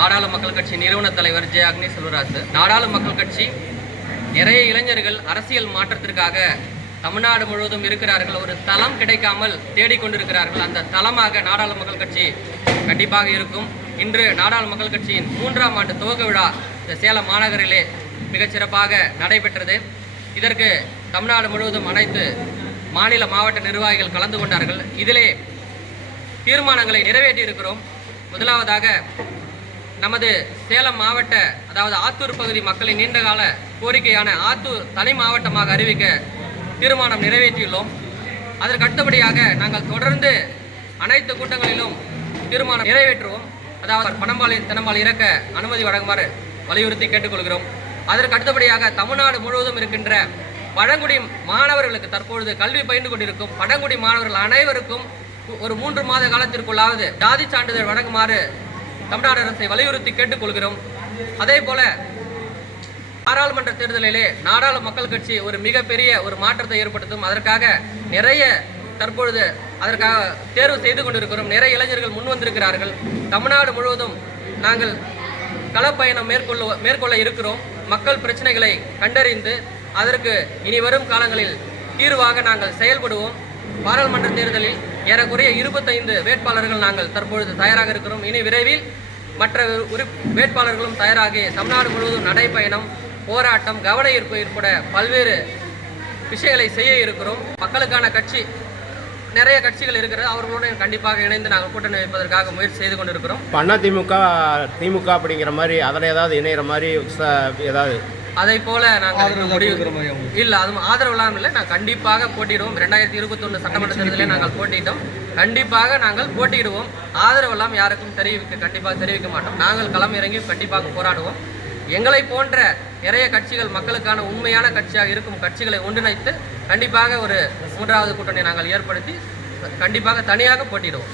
நாடாளு மக்கள் கட்சி நிறுவன தலைவர் ஜே அக்னி செல்வராசு. நாடாளு மக்கள் கட்சி நிறைய இளைஞர்கள் அரசியல் மாற்றத்திற்காக தமிழ்நாடு முழுவதும் இருக்கிறார்கள். ஒரு தளம் கிடைக்காமல் தேடிக்கொண்டிருக்கிறார்கள். அந்த தளமாக நாடாளு மக்கள் கட்சி கண்டிப்பாக இருக்கும். இன்று நாடாளு மக்கள் கட்சியின் 3ஆம் ஆண்டு துவக்க விழா இந்த சேலம் மாநகரிலே மிகச்சிறப்பாக நடைபெற்றது. இதற்கு தமிழ்நாடு முழுவதும் அனைத்து மாநில மாவட்ட நிர்வாகிகள் கலந்து கொண்டார்கள். இதிலே தீர்மானங்களை நிறைவேற்றி இருக்கிறோம். முதலாவதாக நமது சேலம் மாவட்ட, அதாவது ஆத்தூர் பகுதி மக்களின் நீண்டகால கோரிக்கையான ஆத்தூர் தனி மாவட்டமாக அறிவிக்க தீர்மானம் நிறைவேற்றியுள்ளோம். அதற்கு அடுத்தபடியாக நாங்கள் தொடர்ந்து அனைத்து கூட்டங்களிலும் தீர்மானம் நிறைவேற்றுவோம். அதாவது பணம்பால் தினம்பால் இறக்க அனுமதி வழங்குமாறு வலியுறுத்தி கேட்டுக்கொள்கிறோம். அதற்கு அடுத்தபடியாக தமிழ்நாடு முழுவதும் இருக்கின்ற பழங்குடி மாணவர்களுக்கு, தற்பொழுது கல்வி பயின்று கொண்டிருக்கும் பழங்குடி மாணவர்கள் அனைவருக்கும் ஒரு 3 மாத காலத்திற்குள்ளாவது ஜாதி சான்றிதழ் வழங்குமாறு தமிழ்நாடு அரசை வலியுறுத்தி கேட்டுக்கொள்கிறோம். அதே போல பாராளுமன்ற தேர்தலிலே நாடாளு மக்கள் கட்சி ஒரு மிகப்பெரிய ஒரு மாற்றத்தை ஏற்படுத்தும். அதற்காக நிறைய தற்பொழுது அதற்காக தேர்வு செய்து கொண்டிருக்கிறோம். நிறைய இளைஞர்கள் முன் வந்திருக்கிறார்கள். தமிழ்நாடு முழுவதும் நாங்கள் களப்பயணம் மேற்கொள்ள இருக்கிறோம். மக்கள் பிரச்சனைகளை கண்டறிந்து அதற்கு இனி வரும் காலங்களில் தீர்வாக நாங்கள் செயல்படுவோம். பாராளுமன்ற தேர்தலில் ஏறக்குறைய 25 வேட்பாளர்கள் நாங்கள் தற்பொழுது தயாராக இருக்கிறோம். இனி விரைவில் மற்ற வேட்பாளர்களும் தயாராகி தமிழ்நாடு முழுவதும் நடைப்பயணம், போராட்டம், கவன ஈர்ப்பு உட்பட பல்வேறு விஷயங்களை செய்ய இருக்கிறோம். மக்களுக்கான கட்சி நிறைய கட்சிகள் இருக்கிறது. அவர்களுடன் கண்டிப்பாக இணைந்து நாங்கள் கூட்டணி வைப்பதற்காக முயற்சி செய்து கொண்டிருக்கிறோம். அதிமுக திமுக அப்படிங்கிற மாதிரி அதில் ஏதாவது இணைகிற மாதிரி ஏதாவது அதை போல நாங்கள் இல்லை, அது ஆதரவு இல்லாமல் இல்லை. நாங்கள் கண்டிப்பாக போட்டியிடுவோம். 2021 சட்டமன்ற தேர்தலில் நாங்கள் போட்டியிட்டோம். கண்டிப்பாக நாங்கள் போட்டியிடுவோம். ஆதரவு எல்லாம் யாருக்கும் கண்டிப்பாக தெரிவிக்க மாட்டோம். நாங்கள் களம் இறங்கி கண்டிப்பாக போராடுவோம். எங்களை போன்ற நிறைய கட்சிகள் மக்களுக்கான உண்மையான கட்சியாக இருக்கும் கட்சிகளை ஒன்றிணைத்து கண்டிப்பாக ஒரு 3வது கூட்டணி நாங்கள் ஏற்படுத்தி கண்டிப்பாக தனியாக போட்டியிடுவோம்.